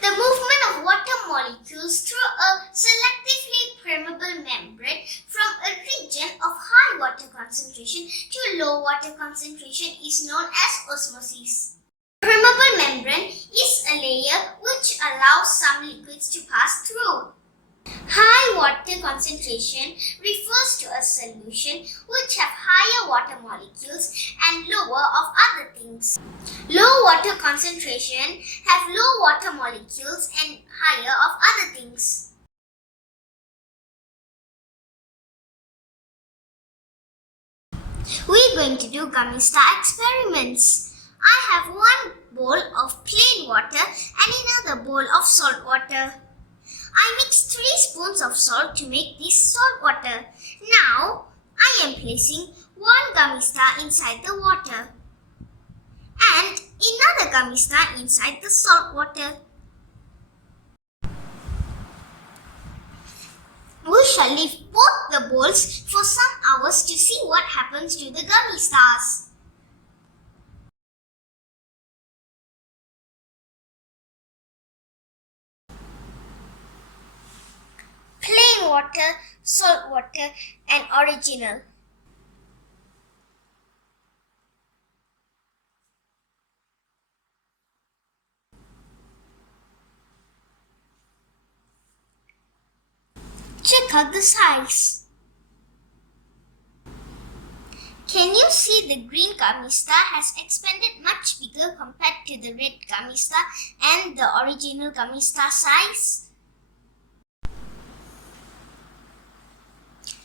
The movement of water molecules through a selectively permeable membrane from a region of high water concentration to low water concentration is known as osmosis. Permeable membrane is a layer which allows some liquids to pass through. High water concentration refers to a solution which have higher water molecules and lower of other things. Low water concentration have low water molecules and higher of other things. We're going to do gummy star experiments. I have one bowl of plain water and another bowl of salt water. I mixed 3 spoons of salt to make this salt water. Now, I am placing one gummy star inside the water and another gummy star inside the salt water. We shall leave both the bowls for some hours to see what happens to the gummy stars. Plain water, salt water and original. Check out the size. Can you see the green gummy star has expanded much bigger compared to the red gummy star and the original gummy star size?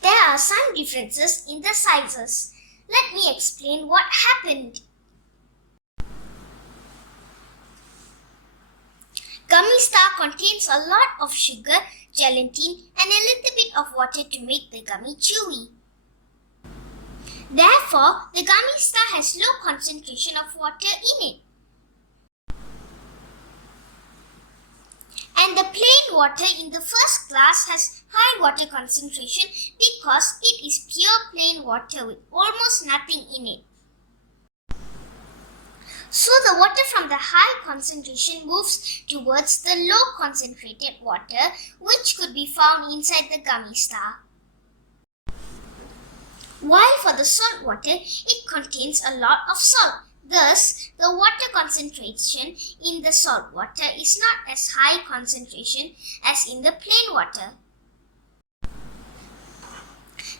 There are some differences in the sizes. Let me explain what happened. Gummy star contains a lot of sugar, gelatin and a little bit of water to make the gummy chewy. Therefore, the gummy star has low concentration of water in it. And the plain water in the first glass has high water concentration because it is pure plain water with almost nothing in it. So the water from the high concentration moves towards the low concentrated water which could be found inside the gummy star. While for the salt water, it contains a lot of salt. Thus, the water concentration in the salt water is not as high concentration as in the plain water.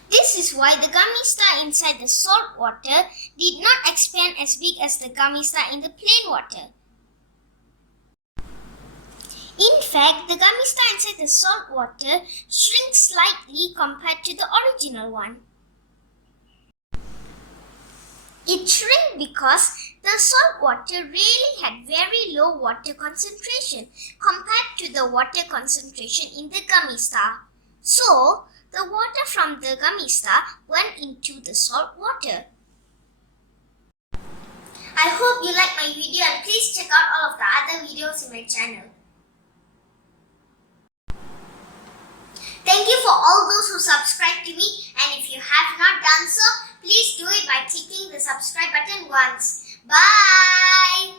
This is why the gummy star inside the salt water did not expand as big as the gummy star in the plain water. In fact, the gummy star inside the salt water shrinks slightly compared to the original one. It shrank because the salt water really had very low water concentration compared to the water concentration in the gummy star. So, the water from the gummy star went into the salt water. I hope you like my video and please check out all of the other videos in my channel. Thank you for all those who subscribe to me, and if you have not done so, please do it by clicking the subscribe button once. Bye!